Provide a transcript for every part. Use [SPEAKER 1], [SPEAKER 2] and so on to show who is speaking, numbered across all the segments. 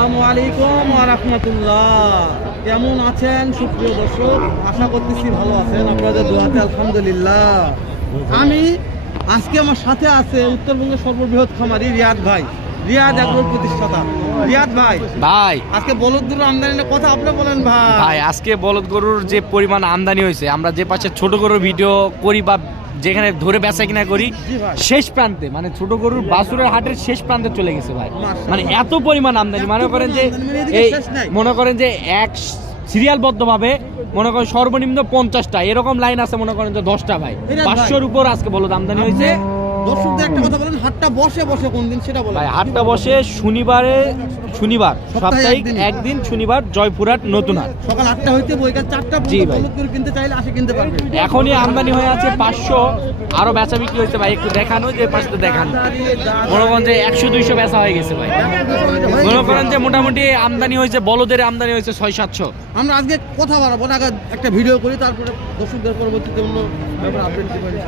[SPEAKER 1] আসসালামু আলাইকুম ওয়া রাহমাতুল্লাহ। কেমন আছেন? সুপ্রিয় দর্শক আশা করতেছি ভালো আছেন। আপনাদের দোয়াতে আলহামদুলিল্লাহ। আমি আজকে আমার সাথে আছে উত্তরবঙ্গের সর্ববৃহৎ খামারি রিয়াদ ভাই। রিয়াদ এগ্রোর প্রতিষ্ঠাতা। রিয়াদ ভাই
[SPEAKER 2] ভাই।
[SPEAKER 1] আজকে বলদ গরুর আমদানির কথা আপনি বলেন ভাই।
[SPEAKER 2] ভাই আজকে বলদ গরুর যে পরিমাণ আমদানি হয়েছে আমরা যে পাশে ছোট গরুর ভিডিও করি বা যেখানে ধরে বেচা কিনা করি শেষ প্রান্তে মানে ছোট গরুর বাসুরের হাটের শেষ প্রান্তে চলে গেছে ভাই। মানে এত পরিমাণ আমদানি মনে করেন যে এই মনে করেন যে এক সিরিয়ালবদ্ধ ভাবে মনে করেন সর্বনিম্ন পঞ্চাশটা এরকম লাইন আছে মনে করেন যে দশটা ভাই। পাঁচশোর উপর আজকে বলো আমদানি হয়েছে।
[SPEAKER 1] দর্শকদের একটা কথা বলেন হাটটা বসে বসে কোন দিন সেটা বলেন।
[SPEAKER 2] ভাই হাটটা বসে শনিবারে শনিবার সাপ্তাহিক একদিন। শনিবার জয়পুরহাট নতুন হাট।
[SPEAKER 1] সকাল আটটা হইতে বইকাল চারটা
[SPEAKER 2] জি ভাই।
[SPEAKER 1] কিনতে চাইলে আসে কিনতে পারবে।
[SPEAKER 2] এখনই আমদানি হয়ে আছে পাঁচশো আরও বেচা বিক্রি হয়েছে ভাই একটু দেখানো যে পাঁচটা দেখানো। মনে করেন যে একশো দুইশো বেচা হয়ে গেছে ভাই। মনে করেন যে মোটামুটি আমদানি হয়েছে বলদের আমদানি হয়েছে ছয় সাতশো।
[SPEAKER 1] আমরা আজকে কথা বাড়াবো না একটা ভিডিও করি তারপরে দর্শকদের পরবর্তীতে অন্য ব্যাপারে আপডেট দিতে পারি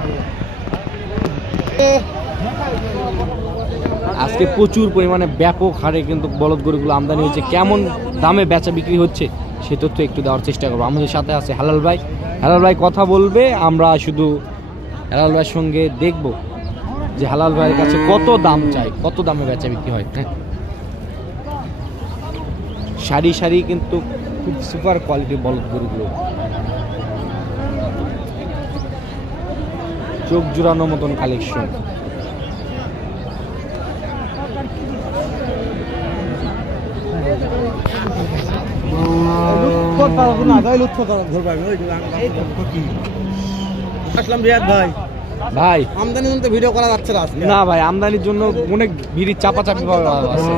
[SPEAKER 2] আজকে প্রচুর পরিমাণে ব্যাপক হারে কিন্তু বলদ গরুগুলো আমদানি হয়েছে কেমন দামে বেচা বিক্রি হচ্ছে, সে তথ্য একটু দেওয়ার চেষ্টা করব। আমাদের সাথে আছে হালাল ভাই। হালাল ভাই কথা বলবে, আমরা শুধু হালাল ভাইয়ের সঙ্গে দেখব যে হালাল ভাইয়ের কাছে কত দাম চাই, কত দামে বেচা বিক্রি হয় হ্যাঁ। সারি সারি কিন্তু খুব সুপার কোয়ালিটির বলদ গরুগুলো। চোখ জুড়ানোর মতন কালেকশন
[SPEAKER 1] ভাই।
[SPEAKER 2] ভাই।
[SPEAKER 1] আমদানি জন্য ভিডিও করা যাচ্ছে না
[SPEAKER 2] না ভাই আমদানির জন্য অনেক ভিড়ি চাপাচাপি আছে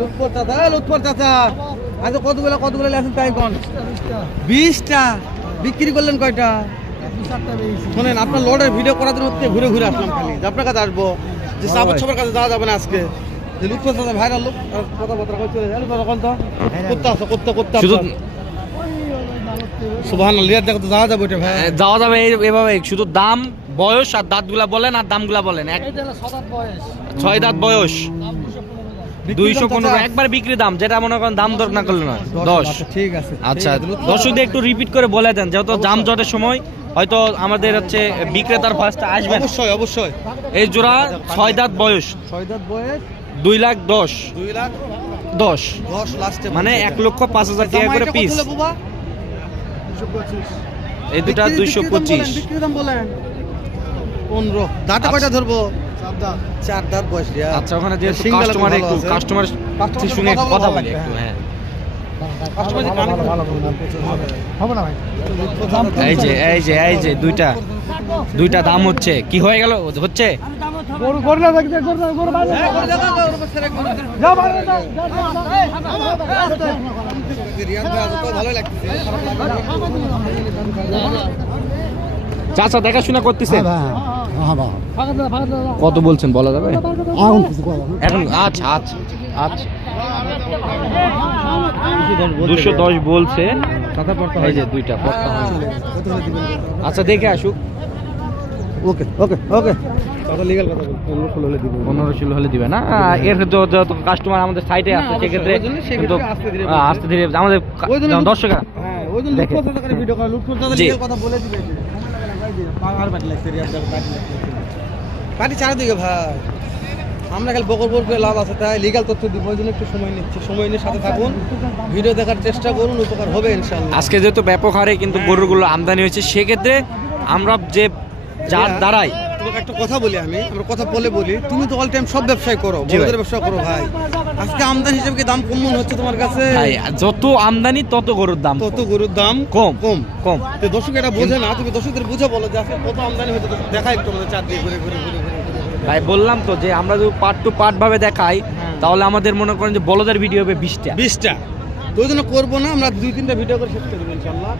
[SPEAKER 1] লুৎফর চাচা লুৎফর চাচা। আজ কতগুলো কতগুলো তাই কোন? বিশটা। বিক্রি করলেন কয়টা? শোনেন আপনার লড়ের ভিডিও করার জন্য হচ্ছে ঘুরে ঘুরে আসলাম খালি। যে আপনার কাছে আসব যে সাপোর্ট সবার কাছে যাওয়া যাবে না আজকে। যে লুৎফর চাচা ভাইরাল লোক আর কথাবার্তা কই চলে যায়? তখন তো করতে আসো করতে করতে
[SPEAKER 2] শুধু
[SPEAKER 1] সুবহান লিয়ার দেখো তো যাওয়া যাবে ওটা ভাই।
[SPEAKER 2] যাওয়া যাবে এই- এভাবে। শুধু দাম বয়স আর দাঁতগুলা বলেন আর দামগুলা বলেন। এক ছয় দাঁত বয়স। দুইশো পনেরো একবার বিক্রি দাম যেটা মনে করেন দাম দর না করলে নয় দশ।
[SPEAKER 1] ঠিক আছে
[SPEAKER 2] আচ্ছা দর্শকদের একটু রিপিট করে বলে দেন যেহেতু জটের সময় হয়তো আমাদের হচ্ছে বিক্রেতার
[SPEAKER 1] অবশ্যই অবশ্যই।
[SPEAKER 2] এই জোড়া ছয় দাঁত বয়স।
[SPEAKER 1] ছয় দাঁত বয়স।
[SPEAKER 2] দুই লাখ দশ।
[SPEAKER 1] দুই লাখ
[SPEAKER 2] দশ।
[SPEAKER 1] দশ লাস্টে
[SPEAKER 2] মানে এক লক্ষ পাঁচ হাজার টাকা করে পিস এই দুটা দুইশো পঁচিশ।
[SPEAKER 1] পনেরো। দাঁতে কয়টা ধরবো? চার দাঁত বয়স
[SPEAKER 2] আচ্ছা ওখানে যেহেতু কাস্টমার
[SPEAKER 1] ভালো
[SPEAKER 2] একটু কাস্টমার সঙ্গে
[SPEAKER 1] কথা
[SPEAKER 2] কথা
[SPEAKER 1] বলি
[SPEAKER 2] একটু হ্যাঁ।
[SPEAKER 1] কাস্টমার যে কানে
[SPEAKER 2] এই যে এই যে এই যে দুইটা। দুইটা দাম হচ্ছে। কি হয়ে গেল? হচ্ছে?
[SPEAKER 1] রিয়াদ ভাই আজকে ভালোই লাগতেছে
[SPEAKER 2] চাচা দেখাশোনা করতেছেন কত বলছেন বলা যাবে? এখন আচ্ছা আচ্ছা আচ্ছা। দুশো দশ বলছে। এই যে দুইটা আচ্ছা দেখে আসুক।
[SPEAKER 1] ওকে ওকে ওকে। পনেরো ষোলো হলে দিব।
[SPEAKER 2] পনেরো ষোলো হলে দিবে না? এর যত যত কাস্টমার আমাদের সাইটে আছে সেক্ষেত্রে কিন্তু
[SPEAKER 1] আস্তে ধীরে
[SPEAKER 2] আমাদের দর্শকরা
[SPEAKER 1] হ্যাঁ
[SPEAKER 2] দেখে।
[SPEAKER 1] বাটি চারিদিকে ভাই। আমরা খালি বকর করে লাভ আছে, তাই লিগাল তথ্য দিব জন্য একটু সময় নিচ্ছি। সময় নিয়ে সাথে থাকুন ভিডিও দেখার চেষ্টা করুন, উপকার হবে ইনশাআল্লাহ।
[SPEAKER 2] আজকে যেহেতু ব্যাপক হারে কিন্তু গরুগুলো আমদানি হয়েছে, সেক্ষেত্রে আমরা যে যার দ্বারাই
[SPEAKER 1] তোমাকে একটা কথা বলি আমি আমরা কথা বলে বলি। তুমি তো অল টাইম সব ব্যবসায় করো বড়দের ব্যবসা করো ভাই। আজকে আমদানি হিসেবে কি দাম কম মনে হচ্ছে তোমার কাছে?
[SPEAKER 2] ভাই, যত আমদানি তত গরুর দাম
[SPEAKER 1] তত গরুর দাম
[SPEAKER 2] কম
[SPEAKER 1] কম।
[SPEAKER 2] কম।
[SPEAKER 1] তো দর্শক এটা বোঝে না তুমি দর্শকদের বুঝে বলো যে আজকে কত আমদানি হয়েছে দেখা একটু আমাদের চার দিয়ে ঘুরে ঘুরে ঘুরে ঘুরে ঘুরে ঘুরে।
[SPEAKER 2] ভাই বললাম তো যে আমরা যদি পার্ট টু পার্ট ভাবে দেখাই
[SPEAKER 1] হ্যাঁ।
[SPEAKER 2] তাহলে আমাদের মনে করেন যে বলদের ভিডিও হবে বিশটা।
[SPEAKER 1] বিশটা। তো ওই জন্য করব না আমরা দুই তিনটা ভিডিও করে শেষ করে দেবো ইনশাল্লাহ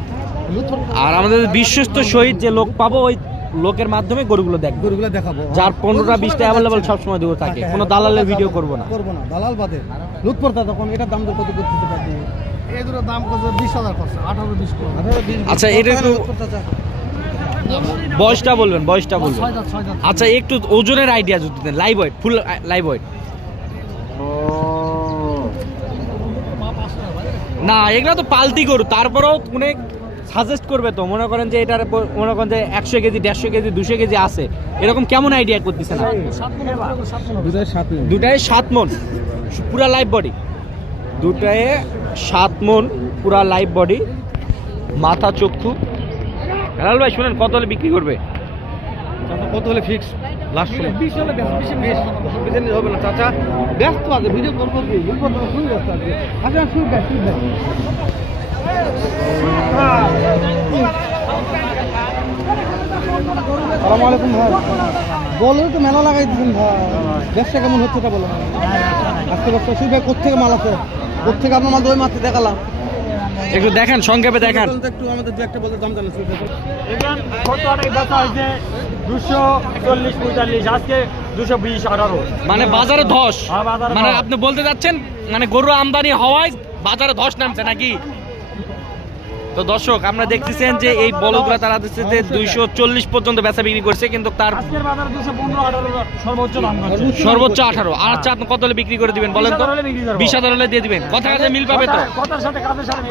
[SPEAKER 2] আর আমাদের বিশ্বস্ত শহীদ যে লোক পাবো ওই লোকের মাধ্যমে গরুগুলো দেখ
[SPEAKER 1] গরুগুলো দেখাবো।
[SPEAKER 2] যার পনেরোটা বিশটা অ্যাভেলেবল সবসময় দেবো থাকে। কোনো দালালের ভিডিও করব না।
[SPEAKER 1] করব না। দালাল বাদে। লুট পড়তা তখন এটার দাম কত করতে পারবে
[SPEAKER 3] দাম কত? বিশ হাজার করছে আঠারো বিশ
[SPEAKER 2] আচ্ছা, এটা একটু- বয়সটা বলবেন বয়সটা বলবেন। আচ্ছা একটু ওজনের আইডিয়া যদি দেন live weight full live weight না এগুলো তো পালতি গরু তারপরেও অনেক সাজেস্ট করবে তো? মনে করেন যে এটার মনে করেন যে একশো কেজি দেড়শো কেজি দুশো কেজি আছে। এরকম কেমন আইডিয়া করতেছে না
[SPEAKER 3] সাত হবে, সাত হবে।
[SPEAKER 1] দুটাই সাত
[SPEAKER 2] দুটায় সাত মন। পুরা লাইভ বডি দুটায় সাত মন পুরা লাইভ বডি মাথা চক্ষু। হেলাল ভাই শুনেন কত হলে বিক্রি করবে?
[SPEAKER 1] কত হলে ফিক্স লাস্ট সময়।
[SPEAKER 3] বিশ হলে বেশ, বেশি
[SPEAKER 1] হবে না চাচা। ব্যস্ত আছে ভিডিও করব। কি ব্যস্ত আছে আচ্ছা ভাই শুই আলাইকুম ভাই। বলো তো মেলা লাগাই দিচ্ছেন ভাই। ব্যবসা কেমন হচ্ছে এটা বলো আজকে ব্যবসা শুই ভাই কোথেকে মাল আছে? কোথেকে আপনার মাল মাত্র দেখালাম।
[SPEAKER 2] একটু দেখেন সংক্ষেপে দেখেন।
[SPEAKER 1] একটু আমাদের দু একটা বলতে দাম জানেন
[SPEAKER 4] দুশো চল্লিশ পঁয়তাল্লিশ। আজকে দুশো বিশ আঠারো।
[SPEAKER 2] মানে বাজারে ধস।
[SPEAKER 4] হ্যাঁ,
[SPEAKER 2] মানে আপনি বলতে যাচ্ছেন মানে গরু আমদানি হওয়ায় বাজারে ধস নামছে নাকি? তো দর্শক আমরা দেখতেছেন যে এই বলগুলা তারা দিচ্ছে যে দুইশো চল্লিশ পর্যন্ত বেচা বিক্রি করছে কিন্তু তার
[SPEAKER 4] সর্বোচ্চ
[SPEAKER 2] আঠারো। আর আচ্ছা আপনি কত হলে বিক্রি করে দিবেন বলেন তো?
[SPEAKER 4] বিশ হাজার হলে
[SPEAKER 2] দিয়ে দিবেন। কথা কাজে মিল পাবে তো?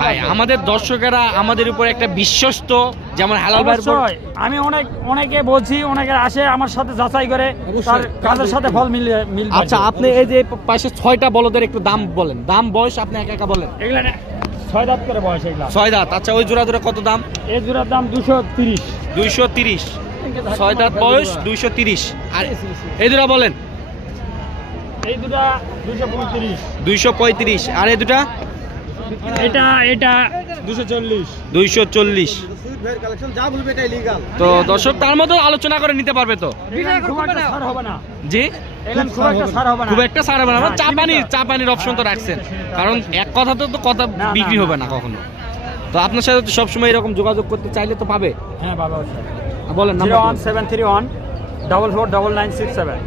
[SPEAKER 2] ভাই আমাদের দর্শকেরা আমাদের উপর একটা বিশ্বস্ত যেমন হালাল
[SPEAKER 4] অবশ্যই আমি অনেক অনেকে বলছি অনেকে আসে আমার সাথে যাচাই করে। তার কাজের সাথে ফল মিল মিল
[SPEAKER 2] আচ্ছা আপনি এই যে পাশে ছয়টা বলদের একটু দাম বলেন। দাম বয়স আপনি একা একা বলেন।
[SPEAKER 4] এগুলা ছয় দাঁত করে বয়স এগুলা।
[SPEAKER 2] ছয় দাঁত। আচ্ছা ওই জোড়া জোড়া কত দাম?
[SPEAKER 4] এই জোড়ার দাম দুশো তিরিশ।
[SPEAKER 2] দুইশো তিরিশ। ছয় দাঁত বয়স দুইশো তিরিশ। আর এই দুটা বলেন?
[SPEAKER 4] এই দুটা দুশো পঁয়ত্রিশ।
[SPEAKER 2] দুইশো পঁয়ত্রিশ। আর এই দুটা?
[SPEAKER 4] এটা এটা চল্লিশ।
[SPEAKER 2] দুইশো তো দর্শক তার মতো আলোচনা করে নিতে পারবে তো? জি?
[SPEAKER 4] খুব একটা ছাড় হবে না।
[SPEAKER 2] খুব একটা সারা হবে না চা পানির চা পানির অপশন তো রাখছেন। কারণ এক কথা তো কথা বিক্রি হবে না কখনো। তো আপনার সাথে তো সবসময় এরকম যোগাযোগ করতে চাইলে তো পাবে।
[SPEAKER 4] হ্যাঁ বাবা
[SPEAKER 2] বলেন
[SPEAKER 4] zero
[SPEAKER 2] number
[SPEAKER 4] one seven three one double four double nine six seven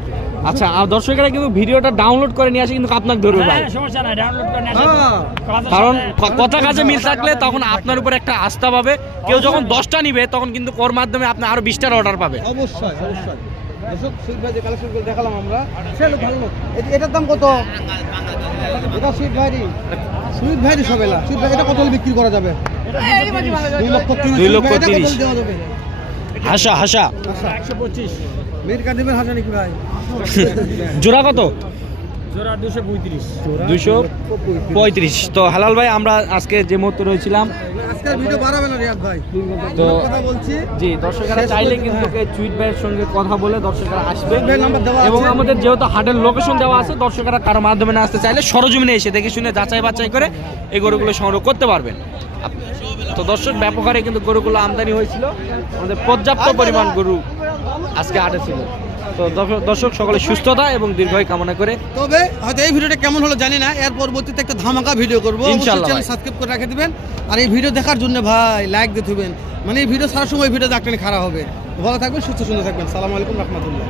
[SPEAKER 2] আচ্ছা আর দর্শকেরা কিন্তু ভিডিওটা ডাউনলোড করে নিয়ে আসে কিন্তু আপনাকে ধরবে ভাই।
[SPEAKER 4] হ্যাঁ সমস্যা নাই ডাউনলোড করে নিয়ে আসেন।
[SPEAKER 1] হ্যাঁ।
[SPEAKER 4] কাজের
[SPEAKER 2] কারণ কথা কাজে মিল থাকলে তখন আপনার উপর একটা আস্থা পাবে। কেউ যখন দশটা নিবে তখন কিন্তু ওর মাধ্যমে আপনি আরও বিশটার অর্ডার পাবে।
[SPEAKER 1] অবশ্যই অবশ্যই। দর্শক সুইট ভাই যে দেখালাম আমরা। সেটা ভালো লোক। এটার দাম কত? এটা সুইট ভাইরি সুইট ভাইরি সবেলা সুইট ভাই এটা কত বিক্রি করা যাবে? দুই লক্ষ তিরিশ।
[SPEAKER 2] দুই লক্ষ
[SPEAKER 1] সুইট ভাই, এটা কত
[SPEAKER 2] তিরিশ।
[SPEAKER 1] দেওয়া যাবে?
[SPEAKER 2] হাসা হাসা।
[SPEAKER 4] একশো পঁচিশ।
[SPEAKER 1] মেয়ের দেবেন হাজার নাকি ভাই?
[SPEAKER 2] জোড়া কত?
[SPEAKER 4] দুশো পঁয়ত্রিশ।
[SPEAKER 2] তো হালাল ভাই আমরা আজকে যে মুহূর্তে রয়েছিলাম
[SPEAKER 1] আজকের ভিডিও বাড়াবে না রিয়াদ ভাই।
[SPEAKER 2] তো
[SPEAKER 1] বলছি।
[SPEAKER 2] জি দর্শকেরা চাইলে কিন্তু ভাইয়ের সঙ্গে কথা বলে দর্শকেরা আসবে। এবং আমাদের যেহেতু হাটের লোকেশন দেওয়া আছে দর্শকেরা কারও মাধ্যমে না আসতে চাইলে সরজমিনে এসে দেখে শুনে যাচাই বাছাই করে এই গরুগুলো সংগ্রহ করতে পারবেন। তো দর্শক ব্যাপক হারে কিন্তু গরুগুলো আমদানি হয়েছিল। আমাদের পর্যাপ্ত পরিমাণ গরু আজকে হাটে ছিল। তো দর্শক- সকলে সুস্থতা এবং দীর্ঘায়ু কামনা করে
[SPEAKER 1] তবে হয়তো এই ভিডিওটা কেমন হলো জানি না এর পরবর্তীতে একটা ধামাকা ভিডিও করব। চ্যানেল সাবস্ক্রাইব করে রেখে দিবেন। আর এই ভিডিও দেখার জন্য ভাই লাইক দিয়ে দিবেন। মানে এই ভিডিও সারা সময় ভিডিও দেখলেন খারাপ হবে। ভালো থাকবেন সুস্থ সুন্দর থাকবেন। সালাম আলাইকুম রহমতুল্লাহ।